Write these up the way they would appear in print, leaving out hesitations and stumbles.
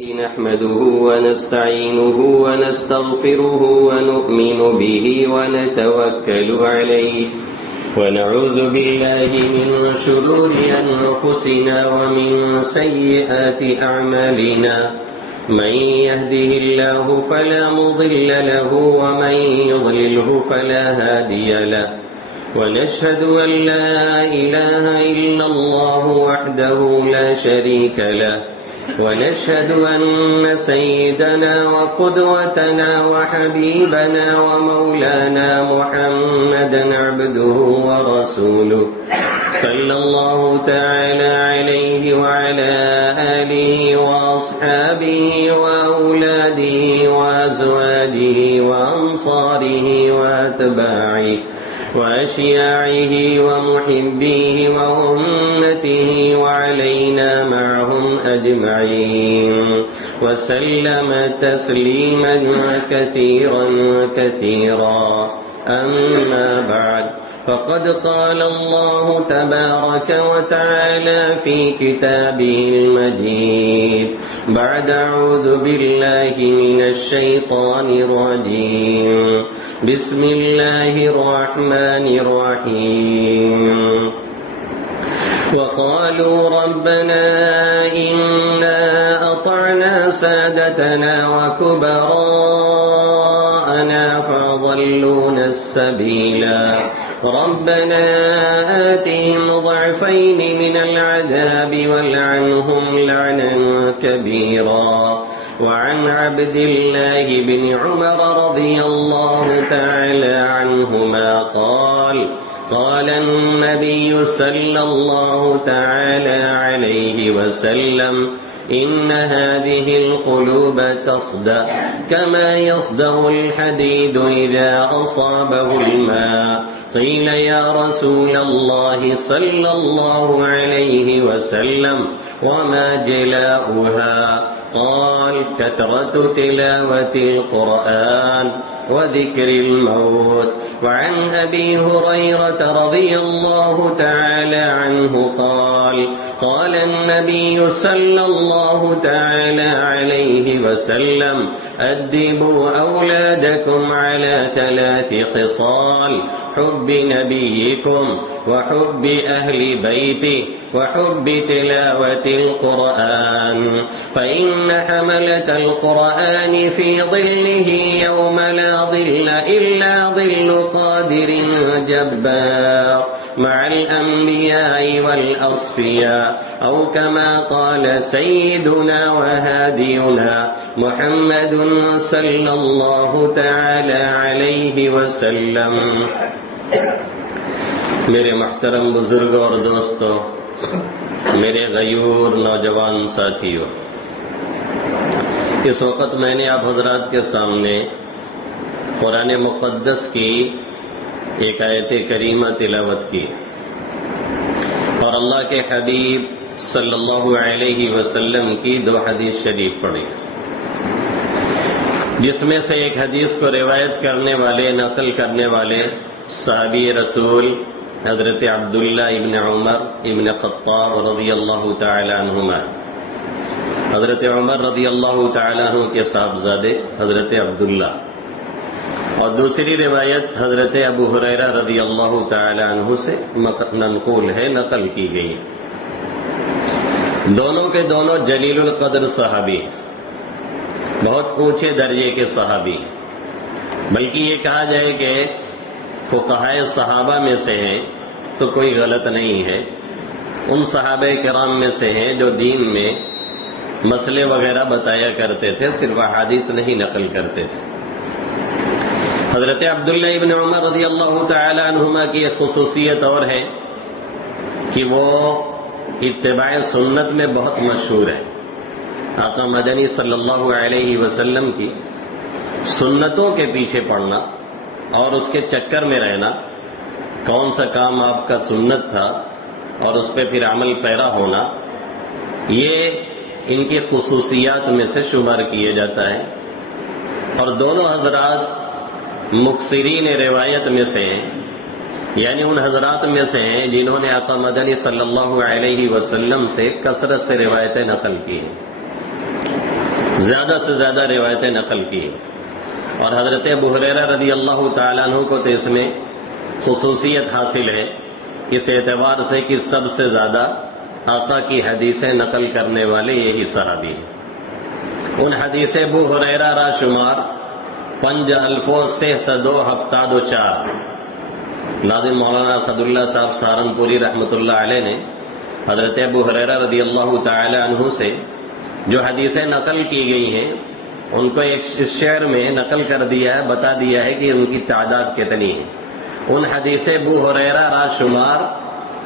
نحمده ونستعينه ونستغفره ونؤمن به ونتوكل عليه ونعوذ بالله من شرور أنفسنا ومن سيئات أعمالنا من يهده الله فلا مضل له ومن يضلله فلا هادي له ونشهد أن لا إله إلا الله وحده لا شريك له ونشهد أن سيدنا وقدوتنا وحبيبنا ومولانا محمدا عبده ورسوله صلى الله تعالى عليه وعلى آله وأصحابه وأولاده وأزواجه وأنصاره وأتباعه وأشياعه ومحبيه وأمته وعلينا معهم أجمعين وسلم تسليما كثيرا كثيرا. أما بعد، فقد قال الله تبارك وتعالى في كتابه المجيد بعد أعوذ بالله من الشيطان الرجيم بسم الله الرحمن الرحيم وقالوا ربنا إنا أطعنا سادتنا وكبراءنا فأضلونا السبيلا ربنا آتهم ضعفين من العذاب والعنهم لعنا كبيرا. وعن عبد الله بن عمر رضي الله تعالى عنهما قال النبي صلى الله تعالى عليه وسلم إن هذه القلوب تصدأ كما يصدأ الحديد إذا أصابه الماء. قيل يا رسول الله صلى الله عليه وسلم وما جلاؤها؟ قال كثرة تلاوة القرآن وذكر الموت. وعن أبي هريرة رضي الله تعالى عنه قال النبي صلى الله تعالى عليه وسلم أدبوا أولادكم على 3 خصال: حب نبيكم وحب أهل بيته وحب تلاوة القرآن، فإن حملة القرآن في ظله يوم لا ظل إلا ظل قادر جبار مع الأنبياء والأصفياء، أو كما قال سيدنا وهادينا محمد صلى الله تعالى عليه وسلم. میرے محترم بزرگوں اور دوستوں، میرے غیور نوجوان ساتھیوں، اس وقت میں نے آپ حضرات کے سامنے قرآن مقدس کی ایک آیت کریمہ تلاوت کی اور اللہ کے حبیب صلی اللہ علیہ وسلم کی 2 حدیث شریف پڑھی، جس میں سے ایک حدیث کو روایت کرنے والے، نقل کرنے والے صحابی رسول حضرت عبداللہ ابن عمر ابن خطاب رضی اللہ تعالی عنہما، حضرت عمر رضی اللہ تعالی عنہ کے صاحبزادے حضرت عبداللہ، اور دوسری روایت حضرت ابو ہریرہ رضی اللہ تعالی عنہ سے منقول ہے، نقل کی گئی. دونوں کے دونوں جلیل القدر صحابی، بہت اونچے درجے کے صحابی، بلکہ یہ کہا جائے کہ فقہائے صحابہ میں سے ہیں تو کوئی غلط نہیں ہے. ان صحابہ کرام میں سے ہیں جو دین میں مسئلے وغیرہ بتایا کرتے تھے، صرف احادیث نہیں نقل کرتے تھے. حضرت عبداللہ ابن عمر رضی اللہ تعالی عنہما کی ایک خصوصیت اور ہے کہ وہ اتباع سنت میں بہت مشہور ہے. آقا مدنی صلی اللہ علیہ وسلم کی سنتوں کے پیچھے پڑنا اور اس کے چکر میں رہنا، کون سا کام آپ کا سنت تھا اور اس پہ پھر عمل پیرا ہونا، یہ ان کی خصوصیات میں سے شمار کیے جاتا ہے. اور دونوں حضرات مکثرین روایت میں سے ہیں، یعنی ان حضرات میں سے ہیں جنہوں نے آقا مدنی صلی اللہ علیہ وسلم سے کثرت سے روایتیں نقل کی ہیں. زیادہ سے زیادہ روایتیں نقل کی ہیں، اور حضرت ابو ہریرہ رضی اللہ تعالیٰ عنہ کو تو اس میں خصوصیت حاصل ہے اس اعتبار سے کہ سب سے زیادہ آقا کی حدیثیں نقل کرنے والے یہی صحابی ہیں۔ ان حدیث ابو ہریرہ را شمار 5,674 ناظم مولانا اسداللہ صاحب سہارنپوری رحمۃ اللہ علیہ نے حضرت ابو ہریرہ رضی اللہ تعالی عنہ سے جو حدیثیں نقل کی گئی ہیں ان کو ایک شعر میں نقل کر دیا ہے، بتا دیا ہے کہ ان کی تعداد کتنی ہے۔ ان حدیث ابو ہریرہ را شمار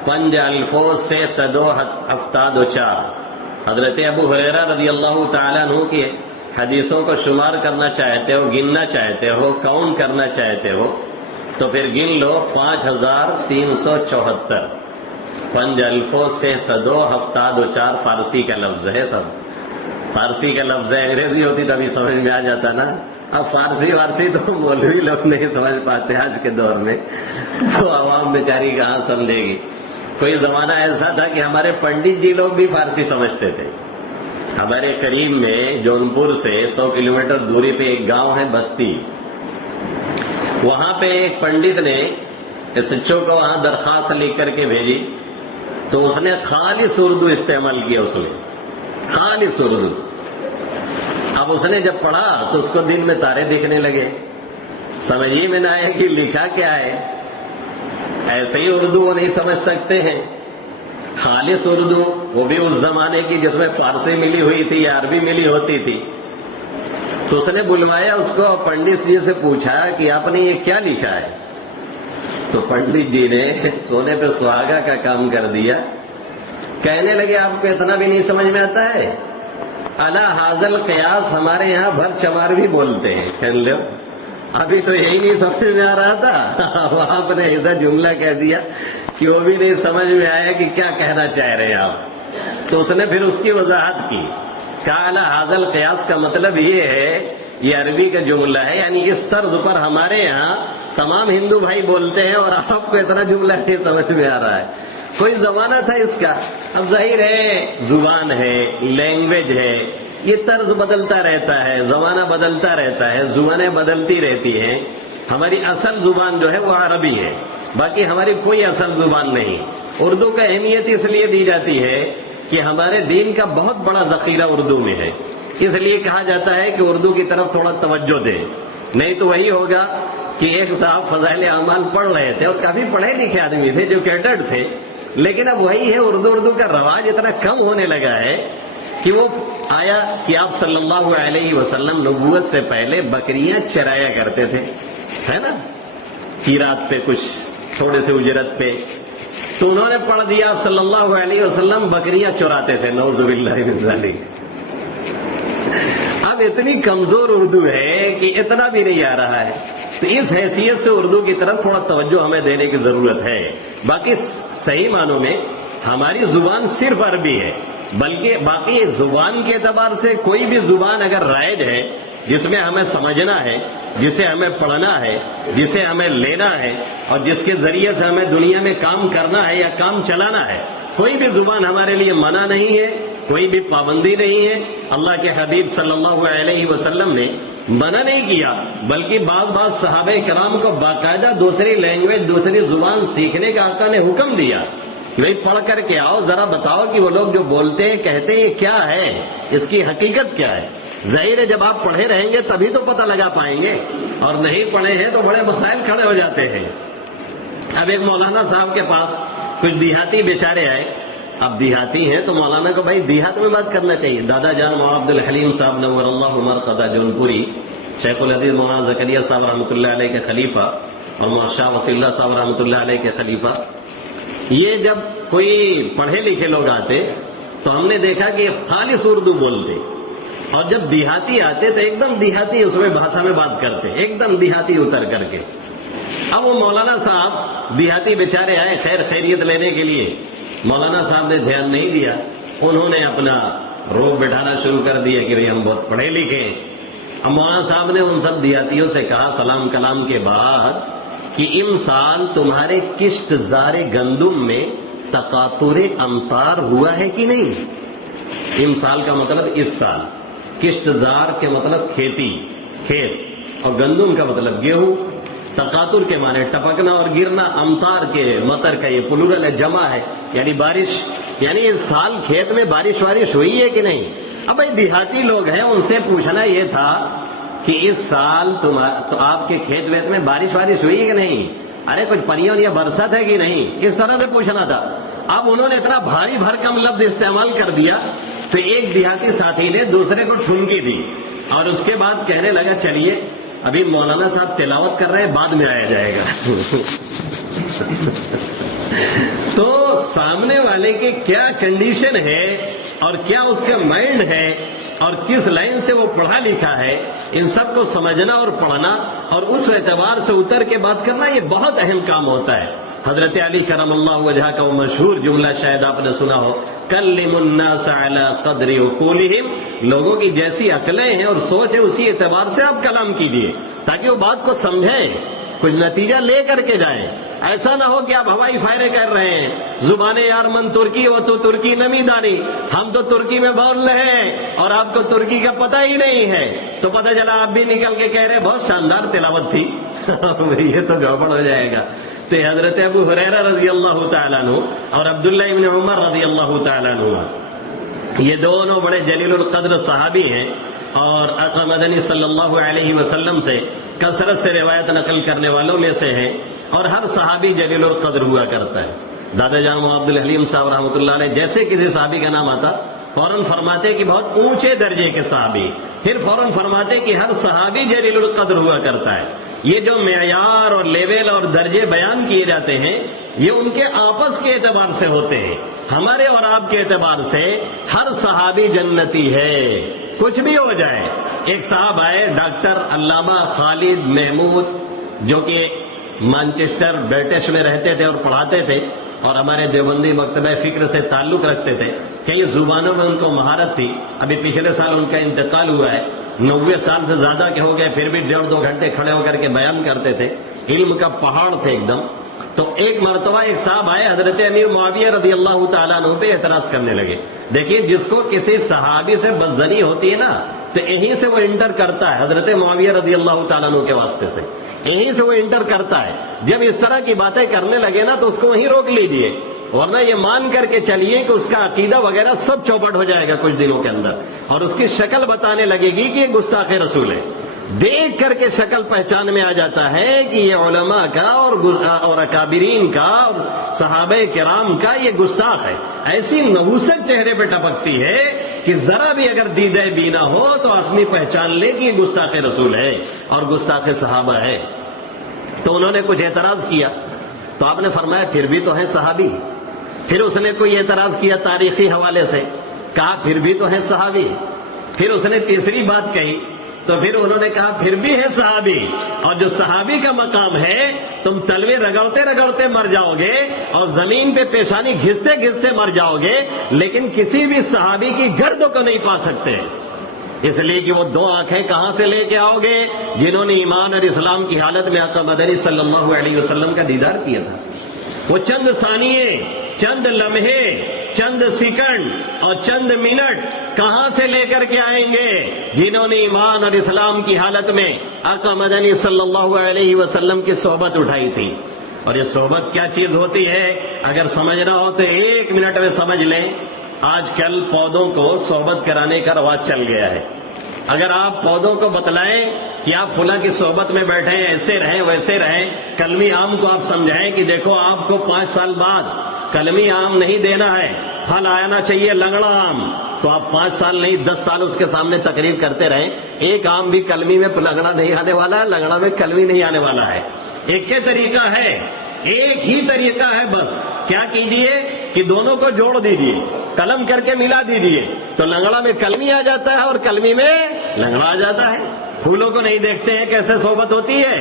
5,674 حضرت ابو ہریرہ رضی اللہ تعالیٰ عنہ کی حدیثوں کو شمار کرنا چاہتے ہو، گننا چاہتے ہو، کاؤنٹ کرنا چاہتے ہو تو پھر گن لو 5,374۔ 5,674 فارسی کا لفظ ہے، سب فارسی کا لفظ ہے، انگریزی ہوتی تو ابھی سمجھ میں آ جاتا نا۔ اب فارسی تو مولوی لوگ نہیں سمجھ پاتے آج کے دور میں، تو عوام بیچاری کہاں سمجھے گی۔ کوئی زمانہ ایسا تھا کہ ہمارے پنڈت جی لوگ بھی فارسی سمجھتے تھے۔ ہمارے قریب میں جونپور سے 100 کلومیٹر دوری پہ ایک گاؤں ہے بستی، وہاں پہ ایک پنڈت نے ایس ایچ او کو وہاں درخواست لکھ کر کے بھیجی، تو اس نے خالص اردو استعمال کیا، اس میں خالص اردو۔ اب اس نے جب پڑھا تو اس کو دن میں تارے دکھنے لگے، سمجھ ہی میں نہ آیا کہ لکھا کیا ہے۔ ایسے ہی اردو وہ نہیں سمجھ سکتے ہیں، خالص اردو، وہ بھی اس زمانے کی جس میں فارسی ملی ہوئی تھی یا عربی ملی ہوتی تھی۔ تو اس نے بلوایا اس کو، پنڈت جی سے پوچھا کہ آپ نے یہ کیا لکھا ہے؟ تو پنڈت جی نے سونے پہ سہاگا کا کام کر دیا، کہنے لگے آپ کو اتنا بھی نہیں سمجھ میں آتا ہے؟ الا حاضل قیاس ہمارے یہاں بھر چمار بھی بولتے ہیں، کہنے لو ابھی تو یہی نہیں سمجھ میں آ رہا تھا، آپ نے ایسا جملہ کہہ دیا کہ وہ بھی نہیں سمجھ میں آیا کہ کیا کہنا چاہ رہے ہیں آپ۔ تو اس نے پھر اس کی وضاحت کی، کہا الا حاضل قیاس کا مطلب یہ ہے، یہ عربی کا جملہ ہے، یعنی اس طرز پر ہمارے یہاں تمام ہندو بھائی بولتے ہیں اور آپ کو اتنا جملہ نہیں سمجھ میں آ رہا ہے۔ کوئی زمانہ تھا اس کا۔ اب ظاہر ہے زبان ہے، لینگویج ہے، یہ طرز بدلتا رہتا ہے، زمانہ بدلتا رہتا ہے، زبانیں بدلتی رہتی ہیں۔ ہماری اصل زبان جو ہے وہ عربی ہے، باقی ہماری کوئی اصل زبان نہیں۔ اردو کا اہمیت اس لیے دی جاتی ہے کہ ہمارے دین کا بہت بڑا ذخیرہ اردو میں ہے، اس لیے کہا جاتا ہے کہ اردو کی طرف تھوڑا توجہ دیں، نہیں تو وہی ہوگا کہ ایک صاحب فضائل اعمال پڑھ رہے تھے اور کافی پڑھے لکھے آدمی تھے جو کیڈٹ تھے، لیکن اب وہی ہے، اردو کا رواج اتنا کم ہونے لگا ہے کہ وہ آیا کہ آپ صلی اللہ علیہ وسلم نبوت سے پہلے بکریاں چرایا کرتے تھے، ہے نا، قیرات پہ کچھ تھوڑے سے اجرت پہ، تو انہوں نے پڑھ دیا آپ صلی اللہ علیہ وسلم بکریاں چراتے تھے، نعوذ باللہ من ذالک۔ اب اتنی کمزور اردو ہے کہ اتنا بھی نہیں آ رہا ہے، تو اس حیثیت سے اردو کی طرف تھوڑا توجہ ہمیں دینے کی ضرورت ہے۔ باقی صحیح معنوں میں ہماری زبان صرف عربی ہے، بلکہ باقی زبان کے اعتبار سے کوئی بھی زبان اگر رائج ہے جس میں ہمیں سمجھنا ہے، جسے ہمیں پڑھنا ہے، جسے ہمیں لینا ہے، اور جس کے ذریعے سے ہمیں دنیا میں کام کرنا ہے یا کام چلانا ہے، کوئی بھی زبان ہمارے لیے منع نہیں ہے، کوئی بھی پابندی نہیں ہے۔ اللہ کے حبیب صلی اللہ علیہ وسلم نے منع نہیں کیا، بلکہ بعض صحابہ کرام کو باقاعدہ دوسری لینگویج، دوسری زبان سیکھنے کا آقا نے حکم دیا، بھائی پڑھ کر کے آؤ، ذرا بتاؤ کہ وہ لوگ جو بولتے ہیں کہتے ہیں یہ کیا ہے، اس کی حقیقت کیا ہے۔ ظاہر ہے جب آپ پڑھے رہیں گے تبھی تو پتہ لگا پائیں گے، اور نہیں پڑھے ہیں تو بڑے مسائل کھڑے ہو جاتے ہیں۔ اب ایک مولانا صاحب کے پاس کچھ دیہاتی بیچارے آئے، اب دیہاتی ہیں تو مولانا کو بھائی دیہات میں بات کرنا چاہیے۔ دادا جان مولانا عبد الحلیم صاحب نور اللہ مرقدہ جونپوری، شیخ الحدیث مولانا زکریا صاحب رحمۃ اللہ علیہ کے خلیفہ، اور مولانا شاہ وصی اللہ صاحب رحمۃ اللہ علیہ کے خلیفہ، یہ جب کوئی پڑھے لکھے لوگ آتے تو ہم نے دیکھا کہ خالص اردو بولتے، اور جب دیہاتی آتے تو ایک دم دیہاتی اس میں بھاشا میں بات کرتے، ایک دم دیہاتی اتر کر کے۔ اب وہ مولانا صاحب دیہاتی بیچارے آئے خیریت لینے کے لیے، مولانا صاحب نے دھیان نہیں دیا، انہوں نے اپنا روب بٹھانا شروع کر دیا کہ بھئی ہم بہت پڑھے لکھے ہیں۔ اب مولانا صاحب نے ان سب دیہاتیوں سے کہا سلام کلام کے بعد کہ امسال تمہارے کشت زار گندم میں تقاطر امطار ہوا ہے کہ نہیں؟ امسال کا مطلب اس سال، کشتزار کے مطلب کھیتی، کھیت، اور گندم کا مطلب گیہوں. تقاطر کے معنی ٹپکنا اور گرنا. امطار کے مطر کا یہ پلورل ہے، جمع ہے، یعنی بارش. یعنی اس سال کھیت میں بارش ہوئی ہے کہ نہیں؟ اب بھائی دیہاتی لوگ ہیں، ان سے پوچھنا یہ تھا کہ اس سال تو آپ کے کھیت ویت میں بارش ہوئی ہے کہ نہیں؟ ارے کچھ پریوں یا برسات ہے کہ نہیں؟ اس طرح سے پوچھنا تھا. اب انہوں نے اتنا بھاری بھرکم لفظ استعمال کر دیا تو ایک دیہاتی ساتھی نے دوسرے کو ٹھنکی دی اور اس کے بعد کہنے لگا چلیے ابھی مولانا صاحب تلاوت کر رہے ہیں، بعد میں آیا جائے گا. تو سامنے والے کی کیا کنڈیشن ہے اور کیا اس کا مائنڈ ہے اور کس لائن سے وہ پڑھا لکھا ہے، ان سب کو سمجھنا اور پڑھنا اور اس اعتبار سے اتر کے بات کرنا یہ بہت اہم کام ہوتا ہے. حضرت علی کرم اللہ وجہ کا وہ مشہور جملہ شاید آپ نے سنا ہو، کلم الناس علی قدر عقولہم، لوگوں کی جیسی عقلیں ہیں اور سوچ ہے اسی اعتبار سے آپ کلام کیجیے تاکہ وہ بات کو سمجھیں، کچھ نتیجہ لے کر کے جائیں. ایسا نہ ہو کہ آپ ہوائی فائرے کر رہے ہیں، زبان یار من ترکی وہ تو ترکی نمی دانی، ہم تو ترکی میں بول رہے ہیں اور آپ کو ترکی کا پتہ ہی نہیں ہے، تو پتہ چلا آپ بھی نکل کے کہہ رہے بہت شاندار تلاوت تھی. یہ تو گڑبڑ ہو جائے گا. تو حضرت ابو ہریرہ رضی اللہ تعالیٰ عنہ اور عبداللہ ابن عمر رضی اللہ تعالیٰ عنہ، یہ دونوں بڑے جلیل القدر صحابی ہیں اور آقا مدنی صلی اللہ علیہ وسلم سے کثرت سے روایت نقل کرنے والوں میں سے ہیں اور ہر صحابی جلیل القدر ہوا کرتا ہے. دادا جان عبد الحلیم صاحب رحمۃ اللہ علیہ جیسے کسی صحابی کا نام آتا فوراً فرماتے کہ بہت اونچے درجے کے صحابی، پھر فوراً فرماتے کہ ہر صحابی جلیل القدر ہوا کرتا ہے. یہ جو معیار اور لیول اور درجے بیان کیے جاتے ہیں یہ ان کے آپس کے اعتبار سے ہوتے ہیں، ہمارے اور آپ کے اعتبار سے ہر صحابی جنتی ہے، کچھ بھی ہو جائے. ایک صاحب آئے ڈاکٹر علامہ خالد محمود جو کہ مانچسٹر برٹش میں رہتے تھے اور پڑھاتے تھے اور ہمارے دیوبندی مکتبہ فکر سے تعلق رکھتے تھے. کئی زبانوں میں ان کو مہارت تھی. ابھی پچھلے سال ان کا انتقال ہوا ہے، 90 سال سے زیادہ کے ہو گئے، پھر بھی 1.5-2 گھنٹے کھڑے ہو کر کے بیان کرتے تھے. علم کا پہاڑ تھے ایک دم. تو ایک مرتبہ ایک صاحب آئے حضرت امیر معاویہ رضی اللہ تعالیٰ عنہ پہ اعتراض کرنے لگے. دیکھیے جس کو کسی صحابی سے بدظنی ہوتی ہے نا تو یہیں سے وہ انٹر کرتا ہے، حضرت معاویہ رضی اللہ تعالیٰ عنہ کے واسطے سے یہیں سے وہ انٹر کرتا ہے. جب اس طرح کی باتیں کرنے لگے نا تو اس کو وہیں روک لیجئے، ورنہ یہ مان کر کے چلیے کہ اس کا عقیدہ وغیرہ سب چوپٹ ہو جائے گا کچھ دنوں کے اندر اور اس کی شکل بتانے لگے گی کہ یہ گستاخ رسول ہے. دیکھ کر کے شکل پہچان میں آ جاتا ہے کہ یہ علماء کا اور اکابرین کا اور صحابہ کرام کا یہ گستاخ ہے. ایسی نحوست چہرے پہ ٹپکتی ہے کہ ذرا بھی اگر دیدہ بینا ہو تو آسمی پہچان لے کہ یہ گستاخ رسول ہے اور گستاخ صحابہ ہے. تو انہوں نے کچھ اعتراض کیا تو آپ نے فرمایا پھر بھی تو ہیں صحابی. پھر اس نے کوئی اعتراض کیا تاریخی حوالے سے، کہا پھر بھی تو ہیں صحابی. پھر اس نے تیسری بات کہی تو پھر انہوں نے کہا پھر بھی ہے صحابی، اور جو صحابی کا مقام ہے تم تلوے رگڑتے رگڑتے مر جاؤ گے اور زمین پہ پیشانی گھستے گھستے مر جاؤ گے لیکن کسی بھی صحابی کی گرد کو نہیں پا سکتے. اس لیے کہ وہ 2 آنکھیں کہاں سے لے کے آؤ گے جنہوں نے ایمان اور اسلام کی حالت میں آقا مدنی صلی اللہ علیہ وسلم کا دیدار کیا تھا. وہ چند ثانیے، چند لمحے، چند سیکنڈ اور چند منٹ کہاں سے لے کر کے آئیں گے جنہوں نے ایمان اور اسلام کی حالت میں آقا مدنی صلی اللہ علیہ وسلم کی صحبت اٹھائی تھی. اور یہ صحبت کیا چیز ہوتی ہے اگر سمجھنا ہو تو 1 منٹ میں سمجھ لیں. آج کل پودوں کو صحبت کرانے کا رواج چل گیا ہے. اگر آپ پودوں کو بتلائیں کہ آپ فلاں کی صحبت میں بیٹھیں، ایسے رہیں ویسے رہیں، کلمی آم کو آپ سمجھائیں کہ دیکھو آپ کو 5 سال بعد کلمی آم نہیں دینا ہے، پھل آنا چاہیے لنگڑا آم، تو آپ 5 سال نہیں 10 سال اس کے سامنے تقریر کرتے رہیں. ایک آم بھی کلمی میں لنگڑا نہیں آنے والا ہے، لنگڑا میں کلمی نہیں آنے والا ہے. ایک ہی طریقہ ہے، ایک ہی طریقہ ہے. بس کیا کیجئے کہ دونوں کو جوڑ دیجئے، قلم کر کے ملا دیجئے تو لنگڑا میں کلمی آ جاتا ہے اور کلمی میں لنگڑا آ جاتا ہے. پھولوں کو نہیں دیکھتے ہیں کیسے صحبت ہوتی ہے،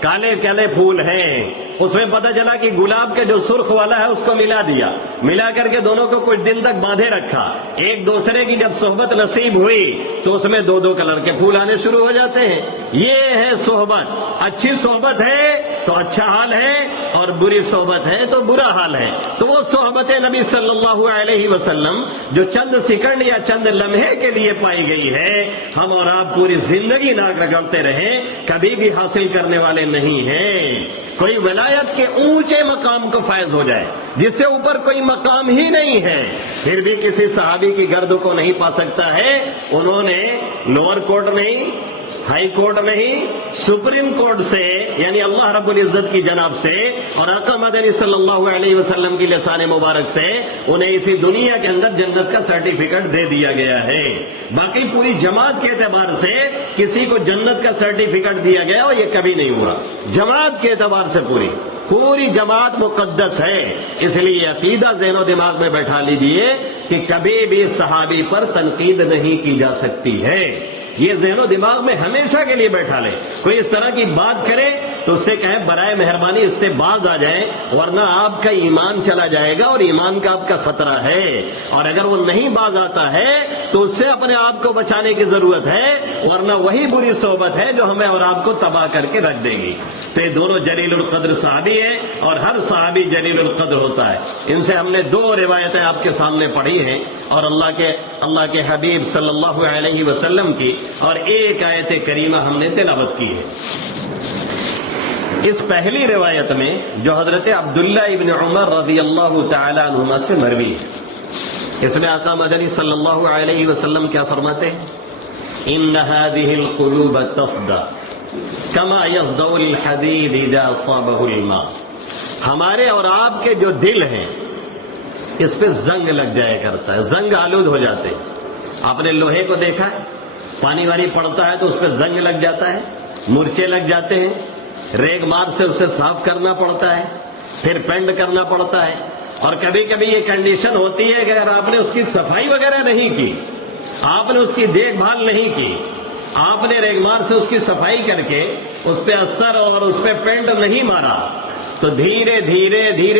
کالے کالے پھول ہیں، اس میں پتہ چلا کہ گلاب کا جو سرخ والا ہے اس کو ملا دیا، ملا کر کے دونوں کو کچھ دن تک باندھے رکھا، ایک دوسرے کی جب صحبت نصیب ہوئی تو اس میں دو دو کلر کے پھول آنے شروع ہو جاتے ہیں۔ یہ ہے صحبت، اچھی صحبت ہے تو اچھا حال ہے اور بری صحبت ہے تو برا حال ہے۔ تو وہ صحبت نبی صلی اللہ علیہ وسلم جو چند سیکنڈ یا چند لمحے کے لیے پائی گئی ہے، ہم اور آپ پوری زندگی ناک رگڑتے رہیں کبھی بھی حاصل کرنے والے نہیں ہیں۔ کوئی ولایت کے اونچے مقام کو فائز ہو جائے جس سے اوپر کوئی مقام ہی نہیں ہے، پھر بھی کسی صحابی کی گرد کو نہیں پا سکتا ہے۔ انہوں نے لوور کورٹ نہیں، ہائی کورٹ نہیں، سپریم کورٹ سے یعنی اللہ رب العزت کی جناب سے اور آقا مدنی صلی اللہ علیہ وسلم کی لسان مبارک سے انہیں اسی دنیا کے اندر جنت کا سرٹیفکیٹ دے دیا گیا ہے۔ باقی پوری جماعت کے اعتبار سے کسی کو جنت کا سرٹیفکیٹ دیا گیا اور یہ کبھی نہیں ہوا۔ جماعت کے اعتبار سے پوری جماعت مقدس ہے، اس لیے عقیدہ ذہن و دماغ میں بیٹھا لیجئے کہ کبھی بھی صحابی پر تنقید نہیں کی جا سکتی ہے۔ یہ ذہن و دماغ میں ہمیشہ کے لیے بیٹھا لے۔ کوئی اس طرح کی بات کرے تو اس سے کہیں برائے مہربانی اس سے باز آ جائیں، ورنہ آپ کا ایمان چلا جائے گا اور ایمان کا آپ کا خطرہ ہے۔ اور اگر وہ نہیں باز آتا ہے تو اس سے اپنے آپ کو بچانے کی ضرورت ہے، ورنہ وہی بری صحبت ہے جو ہمیں اور آپ کو تباہ کر کے رکھ دے گی۔ تو یہ دونوں جلیل القدر صحابی ہیں اور ہر صحابی جلیل القدر ہوتا ہے۔ ان سے ہم نے دو روایتیں آپ کے سامنے پڑھی ہیں اور اللہ کے حبیب صلی اللہ علیہ وسلم کی اور ایک آیت کریمہ ہم نے تلاوت کی ہے۔ اس پہلی روایت میں جو حضرت عبداللہ ابن عمر رضی اللہ تعالی عنہما سے مروی ہے، اس میں آقا مدنی صلی اللہ علیہ وسلم کیا فرماتے ہیں؟ ان هذه القلوب تصدع كما يصدع الحديد اذا اصابه الماء۔ ہمارے اور آپ کے جو دل ہیں اس پہ زنگ لگ جایا کرتا ہے، زنگ آلود ہو جاتے ہیں۔ آپ نے لوہے کو دیکھا ہے، پانی وانی پڑتا ہے تو اس پہ زنگ لگ جاتا ہے، مرچے لگ جاتے ہیں، ریگ مار سے اسے صاف کرنا پڑتا ہے، پھر پینڈ کرنا پڑتا ہے۔ اور کبھی کبھی یہ کنڈیشن ہوتی ہے کہ اگر آپ نے اس کی صفائی وغیرہ نہیں کی، آپ نے اس کی دیکھ بھال نہیں کی، آپ نے ریگ مار سے اس کی صفائی کر کے اس پہ استر اور اس پہ پینٹ نہیں مارا تو دھیرے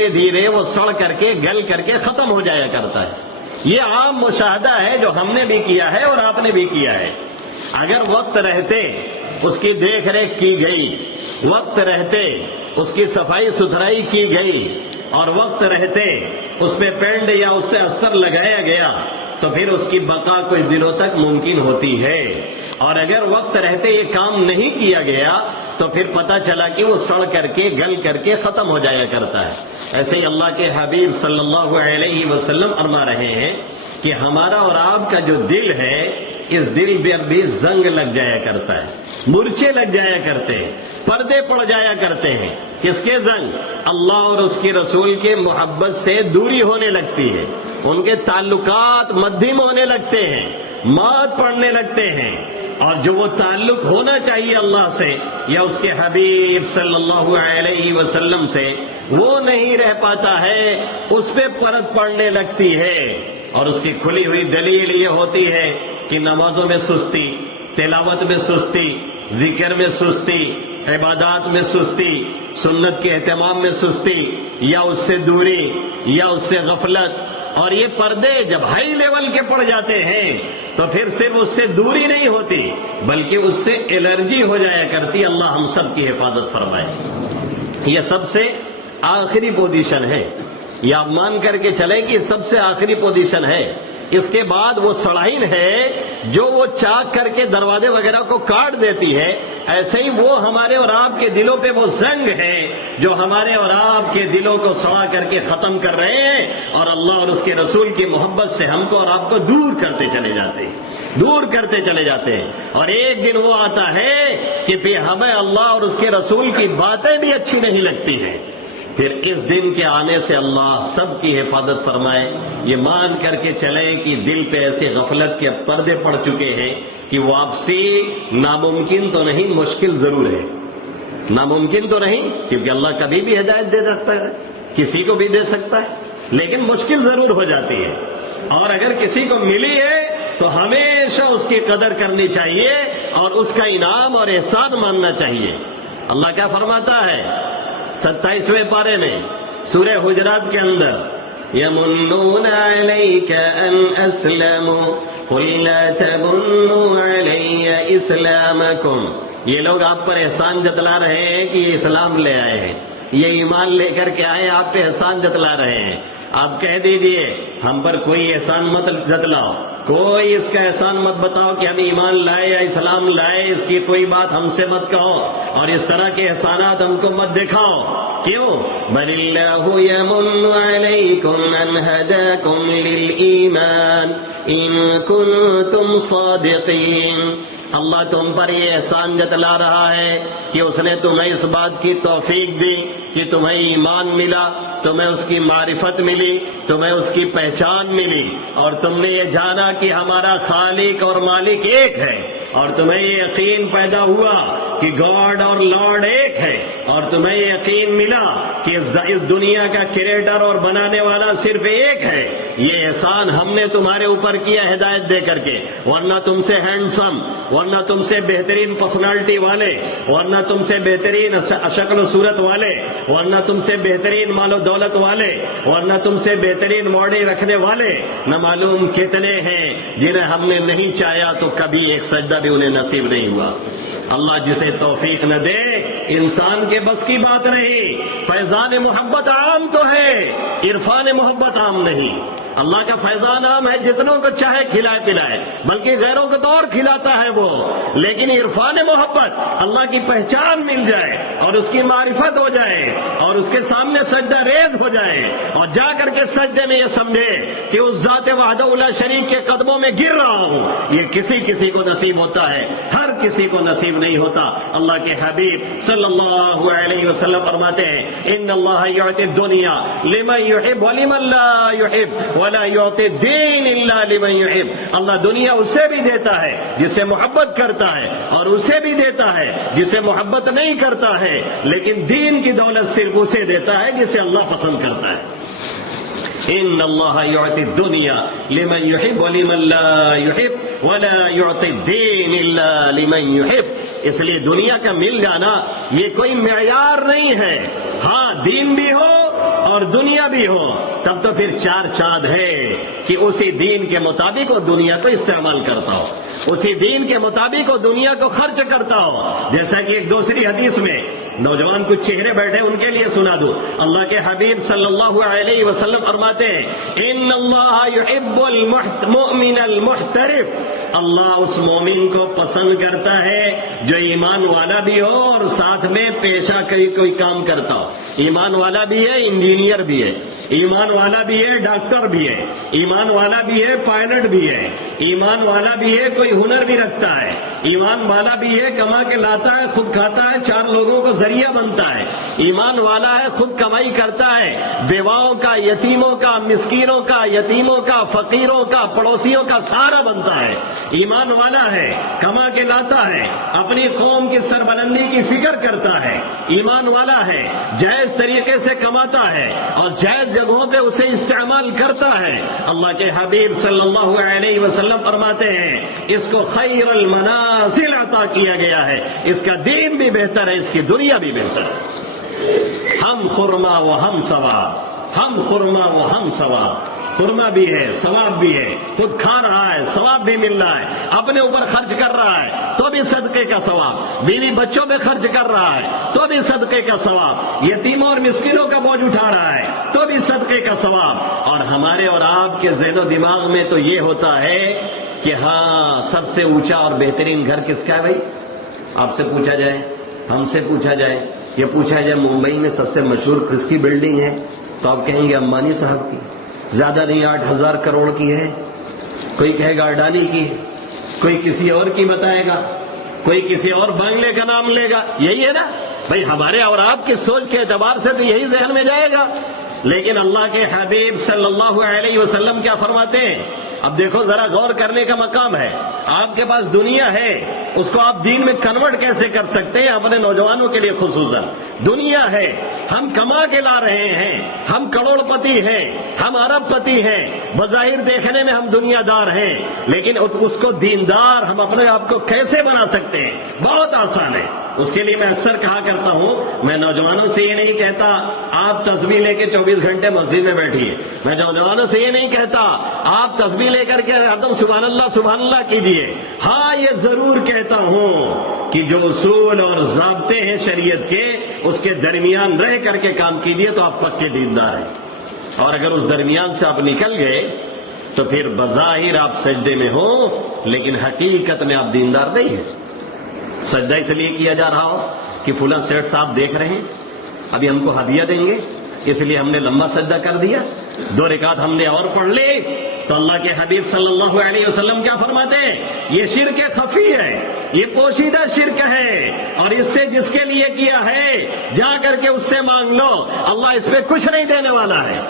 دھیرے وہ سڑ کر کے گل کر کے ختم ہو جایا کرتا ہے۔ یہ عام مشاہدہ ہے جو ہم نے بھی کیا ہے اور آپ نے بھی کیا ہے۔ اگر وقت رہتے اس کی دیکھ ریکھ کی گئی، وقت رہتے اس کی صفائی ستھرائی کی گئی اور وقت رہتے اس پہ پینٹ یا اس سے استر لگایا گیا تو پھر اس کی بقا کچھ دنوں تک ممکن ہوتی ہے۔ اور اگر وقت رہتے یہ کام نہیں کیا گیا تو پھر پتہ چلا کہ وہ سڑ کر کے گل کر کے ختم ہو جایا کرتا ہے۔ ایسے ہی اللہ کے حبیب صلی اللہ علیہ وسلم فرما رہے ہیں کہ ہمارا اور آپ کا جو دل ہے اس دل پر بھی زنگ لگ جایا کرتا ہے، مرچے لگ جایا کرتے ہیں، پردے پڑ جایا کرتے ہیں۔ کس کے زنگ؟ اللہ اور اس کے رسول کے محبت سے دوری ہونے لگتی ہے، ان کے تعلقات مدھم ہونے لگتے ہیں، مات پڑنے لگتے ہیں، اور جو وہ تعلق ہونا چاہیے اللہ سے یا اس کے حبیب صلی اللہ علیہ وسلم سے وہ نہیں رہ پاتا ہے، اس پہ پرت پڑنے لگتی ہے۔ اور اس کی کھلی ہوئی دلیل یہ ہوتی ہے کہ نمازوں میں سستی، تلاوت میں سستی، ذکر میں سستی، عبادات میں سستی، سنت کے اہتمام میں سستی یا اس سے دوری یا اس سے غفلت، اور یہ پردے جب ہائی لیول کے پڑ جاتے ہیں تو پھر صرف اس سے دوری نہیں ہوتی بلکہ اس سے الرجی ہو جایا کرتی۔ اللہ ہم سب کی حفاظت فرمائے۔ یہ سب سے آخری پوزیشن ہے، یہ آپ مان کر کے چلیں کہ سب سے آخری پوزیشن ہے۔ اس کے بعد وہ سڑائن ہے جو وہ چاک کر کے دروازے وغیرہ کو کاٹ دیتی ہے، ایسے ہی وہ ہمارے اور آپ کے دلوں پہ وہ زنگ ہے جو ہمارے اور آپ کے دلوں کو سڑا کر کے ختم کر رہے ہیں اور اللہ اور اس کے رسول کی محبت سے ہم کو اور آپ کو دور کرتے چلے جاتے ہیں، دور کرتے چلے جاتے ہیں۔ اور ایک دن وہ آتا ہے کہ پھر ہمیں اللہ اور اس کے رسول کی باتیں بھی اچھی نہیں لگتی ہیں۔ پھر اس دن کے آنے سے اللہ سب کی حفاظت فرمائے۔ یہ مان کر کے چلیں کہ دل پہ ایسے غفلت کے پردے پڑ چکے ہیں کہ واپسی ناممکن تو نہیں، مشکل ضرور ہے۔ ناممکن تو نہیں کیونکہ اللہ کبھی بھی ہدایت دے سکتا ہے، کسی کو بھی دے سکتا ہے، لیکن مشکل ضرور ہو جاتی ہے۔ اور اگر کسی کو ملی ہے تو ہمیشہ اس کی قدر کرنی چاہیے اور اس کا انعام اور احسان ماننا چاہیے۔ اللہ کیا فرماتا ہے 27ویں پارے میں سورہ حجرات کے اندر، یمنون علیک ان اسلموا قل لا تمنوا علی اسلامکم، یہ لوگ آپ پر احسان جتلا رہے ہیں کہ یہ اسلام لے آئے ہیں، یہ ایمان لے کر کے آئے، آپ پہ احسان جتلا رہے ہیں۔ آپ کہہ دیجئے ہم پر کوئی احسان مت جتلاؤ، کوئی اس کا احسان مت بتاؤ کہ ہم ایمان لائے یا اسلام لائے، اس کی کوئی بات ہم سے مت کہو، اور اس طرح کے احسانات ہم کو مت دکھاؤ۔ کیوں؟ بل اللہ یمن علیکم ان ہداکم للایمان ان کنتم صادقین، اللہ تم پر یہ احسان جتلا رہا ہے کہ اس نے تمہیں اس بات کی توفیق دی کہ تمہیں ایمان ملا، تمہیں اس کی معرفت ملی، تمہیں اس کی پہچان ملی، اور تم نے یہ جانا کہ ہمارا خالق اور مالک ایک ہے، اور تمہیں یہ یقین پیدا ہوا کہ گاڈ اور لارڈ ایک ہے، اور تمہیں یہ یقین ملا کہ اس دنیا کا کریٹر اور بنانے والا صرف ایک ہے۔ یہ احسان ہم نے تمہارے اوپر کیا ہدایت دے کر کے، ورنہ تم سے ہینڈسم، ورنہ تم سے بہترین پرسنالٹی والے، ورنہ تم سے بہترین شکل و صورت والے، ورنہ تم سے بہترین مال و دولت والے، ورنہ تم سے بہترین باڈی رکھنے والے نہ معلوم کتنے ہیں جنہیں ہم نے نہیں چاہا تو کبھی ایک سجدہ بھی انہیں نصیب نہیں ہوا۔ اللہ جسے توفیق نہ دے انسان کے بس کی بات نہیں۔ فیضان محبت عام تو ہے، عرفان محبت عام نہیں۔ اللہ کا فیضان عام ہے، جتنوں کو چاہے کھلائے پلائے، بلکہ غیروں کو تو اور کھلاتا ہے وہ، لیکن عرفان محبت اللہ کی پہچان مل جائے اور اس کی معرفت ہو جائے اور اس کے سامنے سجدہ ریز ہو جائے اور جا کر کے سجدے میں یہ سمجھے کہ اس ذات وحدہ لا شریک کے قدموں میں گر رہا ہوں، یہ کسی کو نصیب ہوتا ہے، ہر کسی کو نصیب نہیں ہوتا۔ اللہ کے حبیب صلی اللہ علیہ وسلم فرماتے ہیں ان اللہ یعطی الدنیا لمن یحب ولمن لا یحب ولا یعطی الدین الا لمن یحب، اللہ دنیا اسے بھی دیتا ہے جسے محبت کرتا ہے اور اسے بھی دیتا ہے جسے محبت نہیں کرتا ہے، لیکن دین کی دولت صرف اسے دیتا ہے جسے اللہ پسند کرتا ہے۔ ان اللہ یعطی الدنیا لمن یحب ولمن لا یحب ولا یعطی الدین الا لمن یحب، اس لیے دنیا کا مل جانا یہ کوئی معیار نہیں ہے۔ ہاں دین بھی ہو اور دنیا بھی ہو تب تو پھر چار چاند ہے کہ اسی دین کے مطابق وہ دنیا کو استعمال کرتا ہو، اسی دین کے مطابق وہ دنیا کو خرچ کرتا ہو۔ جیسا کہ ایک دوسری حدیث میں نوجوان کچھ چہرے بیٹھے ان کے لیے سنا دو، اللہ کے حبیب صلی اللہ علیہ وسلم فرماتے ہیں ان اللہ یحب المؤمن المحترف، اللہ اس مومن کو پسند کرتا ہے جو ایمان والا بھی ہو اور ساتھ میں پیشہ کوئی کام کرتا ہو۔ ایمان والا بھی ہے، انجینئر بھی ہے، ایمان والا بھی ہے، ڈاکٹر بھی ہے، ایمان والا بھی ہے، پائلٹ بھی ہے، ایمان والا بھی ہے، کوئی ہنر بھی رکھتا ہے، ایمان والا بھی ہے، کما کے لاتا ہے، خود کھاتا ہے، چار لوگوں کو ذریعہ بنتا ہے، ایمان والا ہے، خود کمائی کرتا ہے، بیواؤں کا، یتیموں کا، مسکینوں کا، یتیموں کا، فقیروں کا، پڑوسیوں کا سہارا بنتا ہے، ایمان والا ہے، کما کے لاتا ہے، اپنی قوم کی سربلندی کی فکر کرتا ہے، ایمان والا ہے، جائز طریقے سے کماتا ہے اور جائز جگہوں پہ اسے استعمال کرتا ہے۔ اللہ کے حبیب صلی اللہ علیہ وسلم فرماتے ہیں اس کو خیر المنازل عطا کیا گیا ہے، اس کا دین بھی بہتر ہے، اس کی دنیا بھی بہتر ہے۔ ہم خرما و ہم ثواب، ہم خرما و ہم ثواب، خرما بھی ہے، ثواب بھی ہے، خود کھا رہا ہے، ثواب بھی مل رہا ہے، اپنے اوپر خرچ کر رہا ہے تو بھی صدقے کا ثواب، بیوی بچوں پہ خرچ کر رہا ہے تو بھی صدقے کا ثواب، یتیموں اور مسکینوں کا بوجھ اٹھا رہا ہے تو بھی صدقے کا ثواب۔ اور ہمارے اور آپ کے ذہن و دماغ میں تو یہ ہوتا ہے کہ ہاں سب سے اونچا اور بہترین گھر کس کا ہے بھائی؟ آپ سے پوچھا جائے، ہم سے پوچھا جائے، یہ پوچھا جائے ممبئی میں سب سے مشہور کس کی بلڈنگ ہے تو آپ کہیں گے امبانی صاحب کی، زیادہ نہیں 8,000 کروڑ کی ہے، کوئی کہے گا اڈانی کی، کوئی کسی اور کی بتائے گا، کوئی کسی اور بنگلے کا نام لے گا۔ یہی ہے نا بھائی، ہمارے اور آپ کی سوچ کے اعتبار سے تو یہی ذہن میں جائے گا، لیکن اللہ کے حبیب صلی اللہ علیہ وسلم کیا فرماتے ہیں؟ اب دیکھو ذرا غور کرنے کا مقام ہے، آپ کے پاس دنیا ہے، اس کو آپ دین میں کنورٹ کیسے کر سکتے ہیں؟ اپنے نوجوانوں کے لیے خصوصاً دنیا ہے، ہم کما کے لا رہے ہیں، ہم کروڑ پتی ہیں، ہم ارب پتی ہیں، بظاہر دیکھنے میں ہم دنیا دار ہیں، لیکن اس کو دیندار ہم اپنے آپ کو کیسے بنا سکتے ہیں؟ بہت آسان ہے، اس کے لیے میں اکثر کہا کرتا ہوں، میں نوجوانوں سے یہ نہیں کہتا آپ تسبیح لے کے 24 گھنٹے مسجد میں بیٹھیے، میں نوجوانوں سے یہ نہیں کہتا آپ تسبیح لے کر کے ہر دم سبحان اللہ کیجیے۔ ہاں یہ ضرور کہتا ہوں کہ جو اصول اور ضابطے ہیں شریعت کے، اس کے درمیان رہ کر کے کام کیجیے تو آپ پکے دیندار ہیں، اور اگر اس درمیان سے آپ نکل گئے تو پھر بظاہر آپ سجدے میں ہو لیکن حقیقت میں آپ دیندار نہیں ہیں۔ سجدہ اس لیے کیا جا رہا ہو کہ فلاں سیٹ صاحب دیکھ رہے ہیں، ابھی ہم کو ہدیہ دیں گے اس لیے ہم نے لمبا سجدہ کر دیا، 2 رکعت ہم نے اور پڑھ لی، تو اللہ کے حبیب صلی اللہ علیہ وسلم کیا فرماتے ہیں؟ یہ شرک خفی ہے، یہ پوشیدہ شرک ہے، اور اس سے جس کے لیے کیا ہے جا کر کے اس سے مانگ لو، اللہ اس پہ کچھ نہیں دینے والا ہے،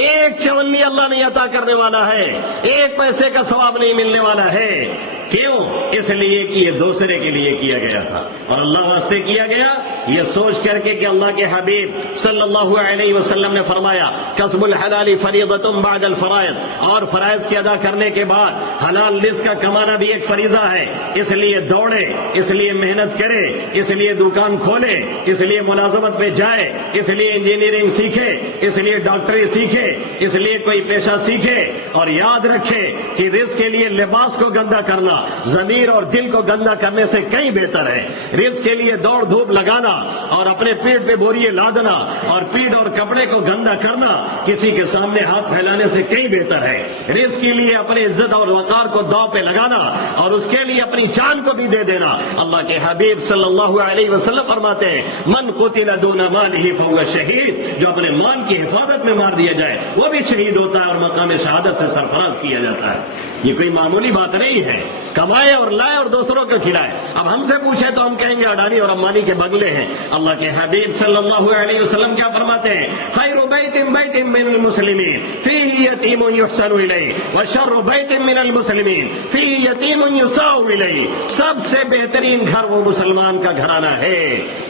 ایک چونی اللہ نہیں عطا کرنے والا ہے، ایک پیسے کا ثواب نہیں ملنے والا ہے۔ کیوں؟ اس لیے کہ یہ دوسرے کے لیے کیا گیا تھا، اور اللہ واسطے کیا گیا یہ سوچ کر کے کہ اللہ کے حبیب صلی اللہ علیہ وسلم نے فرمایا کسب الحلال فریضۃ بعد الفرائض، اور فرائض کی ادا کرنے کے بعد حلال رزق کا کمانا بھی ایک فریضہ ہے، اس لیے دوڑے، اس لیے محنت کرے، اس لیے دکان کھولے، اس لیے ملازمت پہ جائے، اس لیے انجینئرنگ سیکھے، اس لیے ڈاکٹری سیکھے، اس لیے کوئی پیشہ سیکھے، اور یاد رکھے کہ رزق کے لیے لباس کو گندا کرنا ضمیر اور دل کو گندا کرنے سے کہیں بہتر ہے۔ رزق کے لیے دوڑ دھوپ لگانا اور اپنے پیٹ پہ بوریے لادنا اور پیٹ اور کپڑے کو گندا کرنا کسی کے سامنے ہاتھ پھیلانے سے کہیں بہتر ہے۔ رزق کے لیے اپنی عزت اور وقار کو داؤ پہ لگانا اور اس کے لیے اپنی جان کو بھی دے دینا، اللہ کے حبیب صلی اللہ علیہ وسلم فرماتے ہیں من قتل دون مالہ فهو شہید، جو اپنے مال کی حفاظت میں مار دیا جائے وہ بھی شہید ہوتا ہے اور مقام شہادت سے سرفراز کیا جاتا ہے۔ یہ کوئی معمولی بات نہیں ہے، کمائے اور لائے اور دوسروں کو کھلائے۔ اب ہم سے پوچھے تو ہم کہیں گے اڈانی اور امبانی کے بنگلے ہیں، اللہ کے حبیب صلی اللہ علیہ وسلم کیا فرماتے ہیں؟ خیر بیت بیت من المسلمین فیہ یتیم یحسن الیہ وشر بیت من المسلمین فیہ یتیم یساء الیہ، سب سے بہترین گھر وہ مسلمان کا گھرانہ ہے،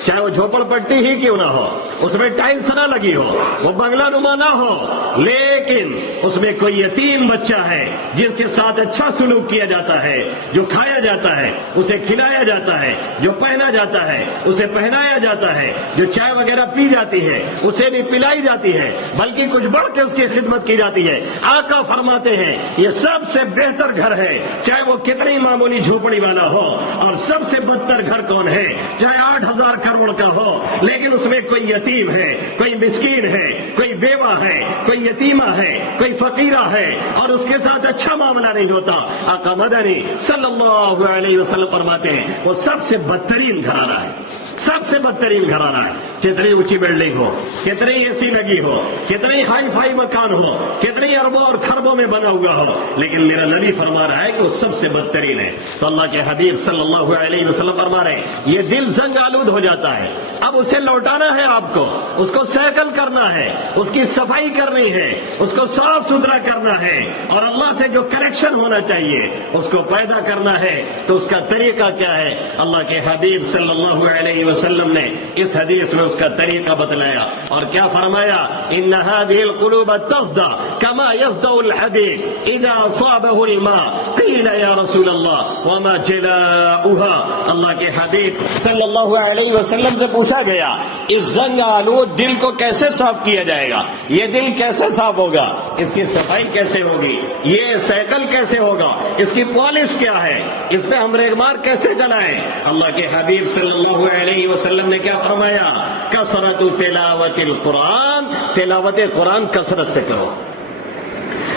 چاہے وہ جھوپڑ پٹی ہی کیوں نہ ہو، اس میں ٹائلس نہ لگی ہو، وہ بنگلہ نما نہ ہو، لیکن اس میں کوئی یتیم بچہ ہے جس کے ساتھ اچھا سلوک کیا جاتا ہے، جو کھایا جاتا ہے اسے کھلایا جاتا ہے، جو پہنا جاتا ہے اسے پہنایا جاتا ہے، جو چائے وغیرہ پی جاتی ہے اسے بھی پلائی جاتی ہے، بلکہ کچھ بڑھ کے اس کی خدمت کی جاتی ہے۔ آقا فرماتے ہیں یہ سب سے بہتر گھر ہے، چاہے وہ کتنی معمولی جھوپڑی والا ہو، اور سب سے بدتر گھر کون ہے؟ چاہے 8,000 کروڑ کا ہو لیکن اس میں کوئی یتیم ہے، کوئی مسکین ہے، کوئی بیوہ ہے، کوئی یتیمہ ہے، کوئی فقیرہ ہے، اور اس کے ساتھ اچھا معاملہ نہیں ہوتا، آقا مدنی صلی اللہ علیہ وسلم فرماتے ہیں وہ سب سے بدترین گھرانہ ہے، سب سے بدترین گھرانہ ہے۔ کتنی اونچی بلڈنگ ہو، کتنی اے سی لگی ہو، کتنی ہائی فائی مکان ہو، کتنی اربوں اور خربوں میں بنا ہوا ہو، لیکن میرا نبی فرما رہا ہے کہ وہ سب سے بدترین ہے۔ تو اللہ کے حبیب صلی اللہ علیہ وسلم فرما رہے ہیں یہ دل زنگ آلود ہو جاتا ہے، اب اسے لوٹانا ہے، آپ کو اس کو سیکل کرنا ہے، اس کی صفائی کرنی ہے، اس کو صاف ستھرا کرنا ہے، اور اللہ سے جو کریکشن ہونا چاہیے اس کو پیدا کرنا ہے۔ تو اس کا طریقہ کیا ہے؟ اللہ کے حبیب صلی اللہ علیہ وسلم نے اس حدیث میں اس کا طریقہ بتلایا، اور کیا فرمایا؟ ان هذه القلوب تصدع كما يصدع الحديد اذا اصابه الماء قيل يا رسول الله وما جلاؤها، اللہ کے حبیب صلی اللہ علیہ وسلم سے پوچھا گیا اس زنگ آلود دل کو کیسے صاف کیا جائے گا، یہ دل کیسے صاف ہوگا، اس کی صفائی کیسے ہوگی، یہ سیکل کیسے ہوگا، اس کی پالش کیا ہے، اس پہ ہم ریگمار کیسے جلائیں؟ اللہ کے حبیب صلی اللہ علیہ وسلم نے کیا فرمایا؟ کثرت تلاوت القرآن، تلاوت قرآن کثرت سے کرو،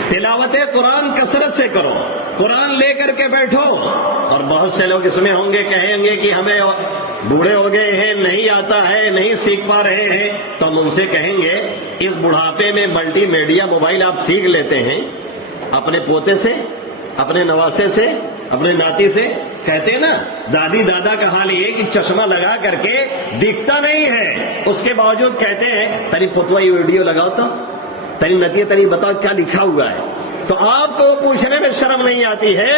تلاوت قرآن کثرت سے کرو، قرآن لے کر کے بیٹھو۔ اور بہت سے لوگ اس میں ہوں گے، کہیں گے کہ ہمیں بوڑھے ہو گئے ہیں، نہیں آتا ہے، نہیں سیکھ پا رہے ہیں، تو ہم ان سے کہیں گے اس بڑھاپے میں ملٹی میڈیا موبائل آپ سیکھ لیتے ہیں اپنے پوتے سے، اپنے نواسے سے، اپنے ناتی سے، کہتے ہیں نا دادی دادا کا حال یہ کہ چشمہ لگا کر کے دکھتا نہیں ہے، اس کے باوجود کہتے ہیں تری پتوا یہ ویڈیو لگاؤ تو تری نتی تری بتاؤ کیا لکھا ہوا ہے۔ تو آپ کو پوچھنے میں شرم نہیں آتی ہے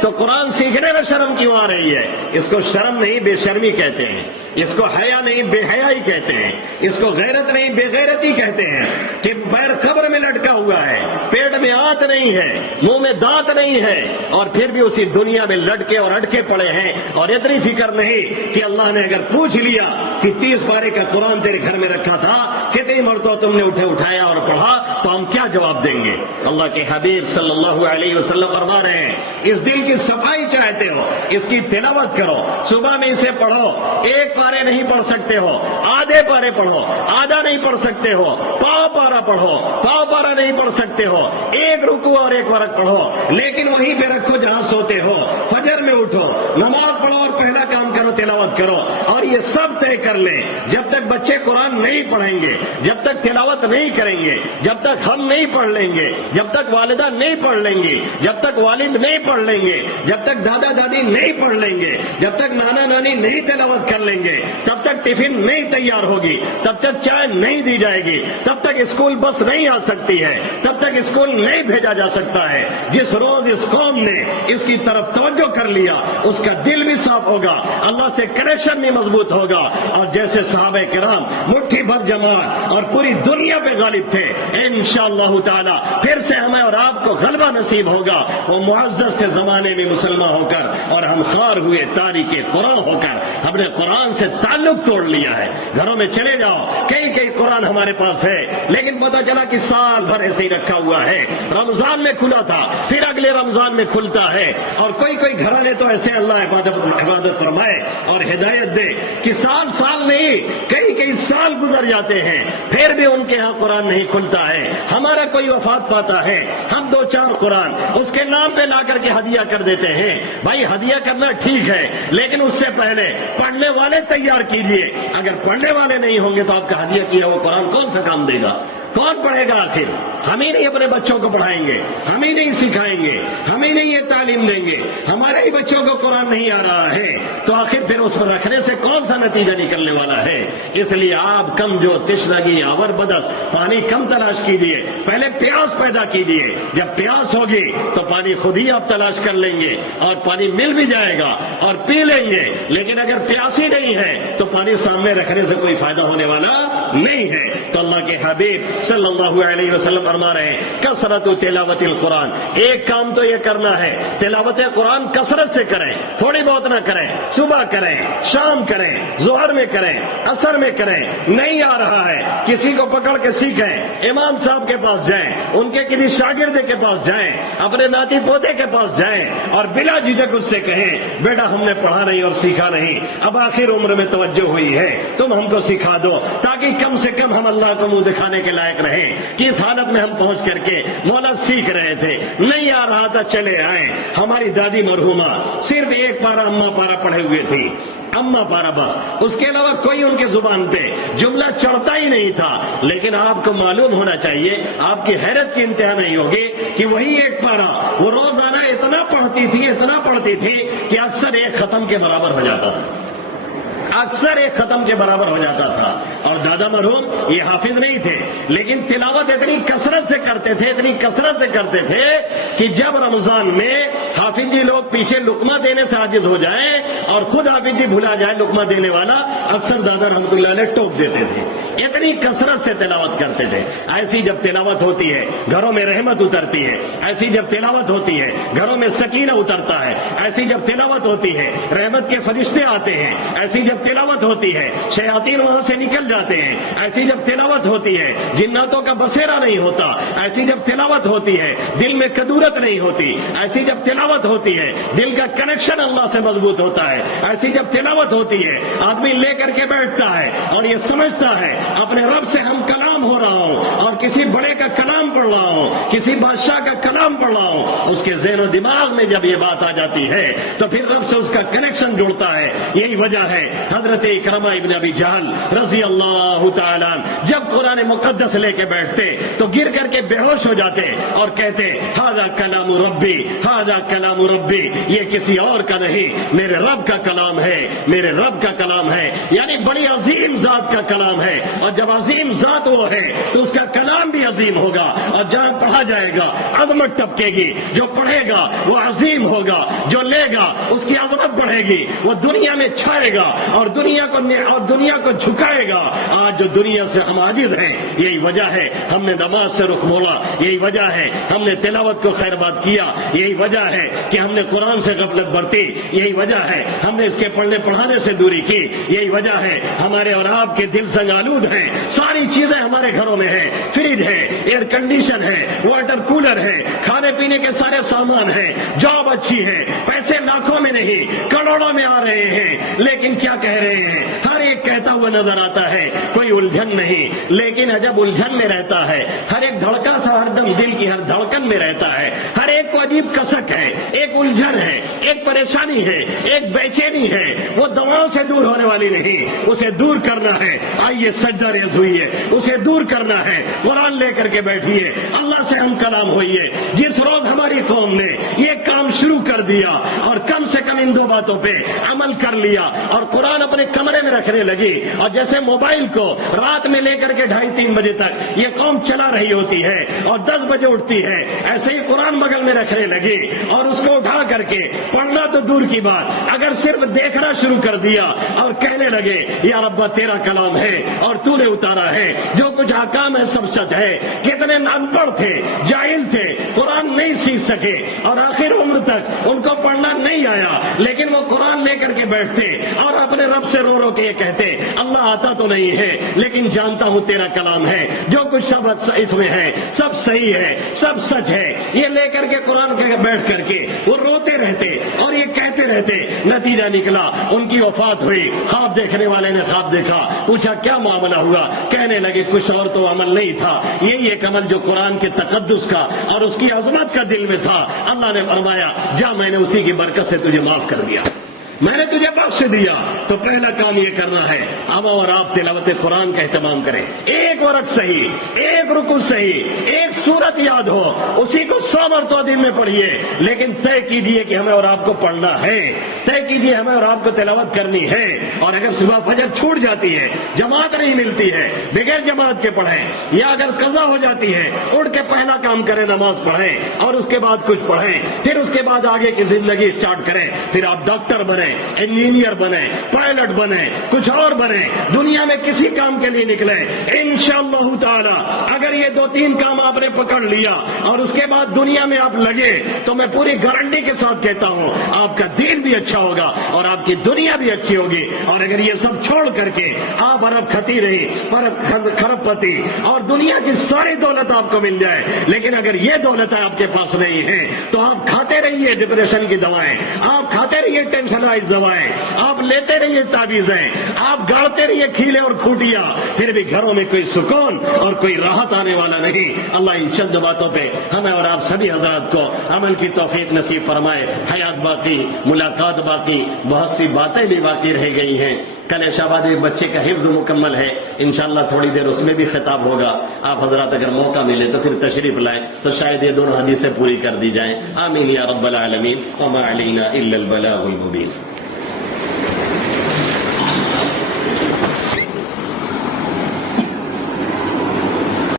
تو قرآن سیکھنے میں شرم کیوں آ رہی ہے؟ اس کو شرم نہیں بے شرمی کہتے ہیں، اس کو حیا نہیں بے حیائی کہتے ہیں، اس کو غیرت نہیں بے غیرتی کہتے ہیں۔ طب پیر قبر میں لٹکا ہوا ہے، پیٹ میں آنت نہیں ہے، منہ میں دانت نہیں ہے، اور پھر بھی اسی دنیا میں لٹکے اور اٹکے پڑے ہیں، اور اتنی فکر نہیں کہ اللہ نے اگر پوچھ لیا کہ 30 پارے کا قرآن تیرے گھر میں رکھا تھا، کتنی مرتبہ تم نے اٹھایا اور پڑھا، تو ہم کیا جواب دیں گے؟ اللہ کے حبیب صلی اللہ علیہ وسلم فرما رہے ہیں اس دل کی صفائی چاہتے ہو، اس کی تلاوت کرو، صبح میں اسے پڑھو، 1 پارے نہیں پڑھ سکتے ہو، آدھے پارے پڑھو، آدھا نہیں پڑھ سکتے ہو، پاؤ پارا پڑھو، پاؤ پارا نہیں پڑھ سکتے ہو، 1 رکوع اور 1 ورق پڑھو، لیکن وہیں پہ رکھو جہاں سوتے ہو، فجر میں اٹھو، نماز پڑھو اور پہلا کام کرو تلاوت کرو، اور یہ سب طے کر لیں جب تک بچے قرآن نہیں پڑھیں گے، جب تک تلاوت نہیں کریں گے، جب تک ہم نہیں پڑھ لیں گے، جب تک والدہ نہیں پڑھ لیں گی، جب تک والد نہیں پڑھ لیں گے، جب تک دادا دادی نہیں پڑھ لیں گے، جب تک نانا نانی نہیں تلاوت کر لیں گے، تب تک ٹفن نہیں تیار ہوگی، تب تک چائے نہیں دی جائے گی، تب تک اسکول بس نہیں آ سکتی ہے، تب تک اسکول نہیں بھیجا جا سکتا ہے۔ جس روز اس قوم نے اس کی طرف توجہ کر لیا، اس کا دل بھی صاف ہوگا، اللہ سے کنیکشن بھی مضبوط ہوگا، اور جیسے صحابہ کرام مٹھی بھر جماعت اور پوری دنیا پہ غالب تھے، انشاءاللہ تعالی پھر سے ہمیں اور آپ کو غلبہ نصیب ہوگا، وہ معزز تھے زمانے میں مسلمان ہو کر، اور ہم خوار ہوئے تاریک قرآن ہو کر ہم نے قرآن سے تعلق توڑ لیا ہے۔ گھروں میں چلے جاؤ، کئی قرآن ہمارے پاس ہے، لیکن پتہ چلا کہ سال بھر ایسے ہی رکھا ہوا ہے، رمضان میں کھلا تھا، پھر اگلے رمضان میں کھلتا ہے، اور کوئی گھرانے تو ایسے اللہ عبادت فرمائے اور ہدایت دے کہ سال نہیں، کئی سال گزر جاتے ہیں، پھر بھی ان کے ہاں قرآن نہیں کھلتا ہے۔ ہمارا کوئی وفات پاتا ہے، ہم 2-4 قرآن اس کے نام پہ لا کر کے ہدیہ کر دیتے ہیں۔ بھائی ہدیہ کرنا ٹھیک ہے، لیکن اس سے پہلے پڑھنے والے تیار کیجیے۔ اگر پڑھنے والے نہیں ہوں گے تو آپ کا ہدیہ کیا وہ قرآن کون سا کام دے گا؟ کون پڑھے گا؟ آخر ہم ہی نہیں اپنے بچوں کو پڑھائیں گے، ہم ہی نہیں سکھائیں گے، ہم ہی نہیں یہ تعلیم دیں گے، ہمارے ہی بچوں کو قرآن نہیں آ رہا ہے، تو آخر پھر اس پر رکھنے سے کون سا نتیجہ نکلنے والا ہے؟ اس لیے آپ کم جو تشنگی آور بدت، پانی کم تلاش کیجیے، پہلے پیاس پیدا کیجیے، جب پیاس ہوگی تو پانی خود ہی آپ تلاش کر لیں گے، اور پانی مل بھی جائے گا اور پی لیں گے۔ لیکن اگر پیاس ہی نہیں ہے تو پانی سامنے رکھنے سے کوئی فائدہ ہونے والا نہیں ہے۔ تو اللہ کے حبیب صلی اللہ علیہ وسلم فرما رہے ہیں کثرت تلاوت القرآن، ایک کام تو یہ کرنا ہے، تلاوت قرآن کثرت سے کریں، تھوڑی بہت نہ کریں، صبح کریں، شام کریں، ظہر میں کریں، عصر میں کریں، نہیں آ رہا ہے کسی کو پکڑ کے سیکھیں، امام صاحب کے پاس جائیں، ان کے کسی شاگرد کے پاس جائیں، اپنے ناتی پوتے کے پاس جائیں، اور بلا جھجک اس سے کہیں بیٹا ہم نے پڑھا نہیں اور سیکھا نہیں، اب آخر عمر میں توجہ ہوئی ہے، تم ہم کو سکھا دو، تاکہ کم سے کم ہم اللہ کو منہ دکھانے کے لائق رہیں کہ اس حالت میں ہم پہنچ کر کے مولا سیکھ رہے تھے، نہیں آ رہا تھا چلے آئیں۔ ہماری دادی مرحومہ صرف 1 پارا اما پارا پڑھے ہوئے تھی، اما پارا بس، اس کے علاوہ کوئی ان کے زبان پہ جملہ چڑھتا ہی نہیں تھا۔ لیکن آپ کو معلوم ہونا چاہیے، آپ کی حیرت کی انتہا نہیں ہوگی کہ وہی 1 پارا وہ روزانہ اتنا پڑھتی تھی کہ اکثر 1 ختم کے برابر ہو جاتا تھا، اکثر 1 ختم کے برابر ہو جاتا تھا۔ اور دادا مرحوم یہ حافظ نہیں تھے، لیکن تلاوت اتنی کثرت سے کرتے تھے کہ جب رمضان میں حافظ جی لوگ پیچھے لقمہ دینے سے عاجز ہو جائیں اور خود حافظ جی بھلا جائے لقمہ دینے والا، اکثر دادا رحمت اللہ علیہ ٹوک دیتے تھے، اتنی کثرت سے تلاوت کرتے تھے۔ ایسی جب تلاوت ہوتی ہے گھروں میں رحمت اترتی ہے، ایسی جب تلاوت ہوتی ہے گھروں میں سکینہ اترتا ہے، ایسی جب تلاوت ہوتی ہے رحمت کے فرشتے آتے ہیں، ایسی جب تلاوت ہوتی ہے شیاطین وہاں سے نکل جاتے ہیں، ایسی جب تلاوت ہوتی ہے جناتوں کا بسیرا نہیں ہوتا، ایسی جب تلاوت ہوتی ہے دل میں کدورت نہیں ہوتی، ایسی جب تلاوت ہوتی ہے دل کا کنیکشن اللہ سے مضبوط ہوتا ہے، ایسی جب تلاوت ہوتی ہے آدمی لے کر کے بیٹھتا ہے اور یہ سمجھتا ہے اپنے رب سے ہم کلام ہو رہا ہوں اور کسی بڑے کا کلام پڑھ رہا ہوں، کسی بادشاہ کا کلام پڑھ رہا ہوں۔ اس کے ذہن و دماغ میں جب یہ بات آ جاتی ہے تو پھر رب سے اس کا کنیکشن جڑتا ہے۔ یہی وجہ ہے حضرت اکرمہ ابن ابی جہل رضی اللہ تعالیٰ جب قرآن مقدس لے کے بیٹھتے تو گر کر کے بے ہوش ہو جاتے اور کہتے ھذا کلام ربی، ھذا کلام ربی، یہ کسی اور کا نہیں، میرے رب کا کلام ہے، میرے رب کا کلام ہے۔ یعنی بڑی عظیم ذات کا کلام ہے، اور جب عظیم ذات وہ ہے تو اس کا کلام بھی عظیم ہوگا، اور جہاں پڑھا جائے گا عظمت ٹپکے گی، جو پڑھے گا وہ عظیم ہوگا، جو لے گا اس کی عظمت بڑھے گی، وہ دنیا میں چھائے گا اور دنیا کو جھکائے گا آج جو دنیا سے ہم عاجز ہیں یہی وجہ ہے ہم نے نماز سے رخ موڑا، یہی وجہ ہے ہم نے تلاوت کو خیر بات کیا، یہی وجہ ہے کہ ہم نے قرآن سے غفلت برتی، یہی وجہ ہے ہم نے اس کے پڑھنے پڑھانے سے دوری کی، یہی وجہ ہے ہمارے اور آپ کے دل سنگ آلود ہیں، ساری چیزیں ہمارے گھروں میں ہیں، فریج ہے، ایئر کنڈیشن ہے، واٹر کولر ہے، کھانے پینے کے سارے سامان ہیں، جاب اچھی ہے، پیسے لاکھوں میں نہیں کروڑوں میں آ رہے ہیں، لیکن کیا کہہ رہے ہیں؟ ہر ایک کہتا ہوا نظر آتا ہے، کوئی الجھن نہیں، لیکن جب الجھن میں رہتا ہے، ہر ایک دھڑکا سا ہر دم دل کی ہر دھڑکن میں رہتا ہے، ہر ایک کو عجیب کسک ہے، ایک الجھن ہے، ایک پریشانی ہے، ایک بے چینی ہے، وہ دواؤں سے دور ہونے والی نہیں، اسے دور کرنا ہے، آئیے سجدہ ریز ہوئیے، اسے دور کرنا ہے، قرآن لے کر کے بیٹھیے، اللہ سے ہم کلام ہوئیے۔ جس روز ہماری قوم نے یہ کام شروع کر دیا اور کم سے کم ان دو باتوں پہ عمل کر لیا اور قرآن اپنے کمرے میں رکھنے لگی، اور جیسے موبائل کو رات میں لے کر کے 2:30-3 بجے تک یہ قوم چلا رہی ہوتی ہے اور 10 بجے اٹھتی ہے، ایسے ہی قرآن بغل میں رکھنے لگی اور اس کو اٹھا کر کے پڑھنا تو دور کی بات، اگر صرف دیکھنا شروع کر دیا اور کہنے لگے یا ربا تیرا کلام ہے اور تو نے اتارا ہے، جو کچھ احکام ہے سب سچ ہے۔ کتنے ان پڑھ تھے، جاہل تھے، قرآن نہیں سیکھ سکے اور آخر عمر تک ان کو پڑھنا نہیں آیا، لیکن وہ قرآن لے کر کے بیٹھتے اور اپنے رب سے رو رو کے یہ کہتے اللہ آتا تو نہیں ہے لیکن جانتا ہوں تیرا کلام ہے، جو کچھ سب اس میں ہے سب صحیح ہے، سب سچ ہے۔ یہ لے کر کے قرآن کے بیٹھ کر کے وہ روتے رہتے اور یہ کہتے رہتے، نتیجہ نکلا ان کی وفات ہوئی، خواب دیکھنے والے نے خواب دیکھا، پوچھا کیا معاملہ ہوا، کہنے لگے کچھ اور تو عمل نہیں تھا، یہی ایک عمل جو قرآن کے تقدس کا اور اس کی عظمت کا دل میں تھا، اللہ نے فرمایا جا میں نے اسی کی برکت سے تجھے معاف کر دیا، میں نے تجھے بخش دیا۔ تو پہلا کام یہ کرنا ہے اب اور آپ تلاوت قرآن کا اہتمام کریں، ایک ورق صحیح، ایک رکوع صحیح، ایک سورت یاد ہو، اسی کو 100 مرتبہ دن میں پڑھیے، لیکن طے کیجیے کہ ہمیں اور آپ کو پڑھنا ہے، طے کیجیے ہمیں اور آپ کو تلاوت کرنی ہے، اور اگر صبح فجر چھوٹ جاتی ہے، جماعت نہیں ملتی ہے، بغیر جماعت کے پڑھیں، یا اگر قضا ہو جاتی ہے اٹھ کے پہلا کام کریں نماز پڑھیں اور اس کے بعد کچھ پڑھیں، پھر اس کے بعد آگے کی زندگی اسٹارٹ کریں، پھر آپ ڈاکٹر بنیں، انجینئر بنیں، پائلٹ بنیں، کچھ اور بنیں، دنیا میں کسی کام کے لیے نکلیں انشاءاللہ تعالی۔ اگر یہ 2-3 کام آپ نے پکڑ لیا اور اس کے بعد دنیا میں آپ لگے تو میں پوری گارنٹی کے ساتھ کہتا ہوں آپ کا دین بھی اچھا ہوگا اور آپ کی دنیا بھی اچھی ہوگی۔ اور اگر یہ سب چھوڑ کر کے آپ ارب کھتی رہی، کھرب پتی اور دنیا کی ساری دولت آپ کو مل جائے، لیکن اگر یہ دولت آپ کے پاس نہیں ہے تو آپ کھاتے رہیے ڈپریشن کی دوائیں، آپ کھاتے رہیے ٹینشنائز دوائیں، آپ لیتے رہیے تعویذیں، آپ گاڑتے رہیے کھیلے اور کھوٹیاں، پھر بھی گھروں میں کوئی سکون اور کوئی راحت آنے والا نہیں۔ اللہ ان چند باتوں پہ ہمیں اور آپ سبھی حضرات کو عمل کی توفیق نصیب فرمائے۔ حیات باقی، ملاقات باقی، بہت سی باتیں بھی باقی رہ گئی ہیں۔ کل شہباد ایک بچے کا حفظ مکمل ہے، انشاءاللہ تھوڑی دیر اس میں بھی خطاب ہوگا، آپ حضرات اگر موقع ملے تو پھر تشریف لائیں تو شاید یہ دونوں حدیثیں پوری کر دی جائیں۔ آمین یا رب العالمین، وما علینا الا البلاغ المبین۔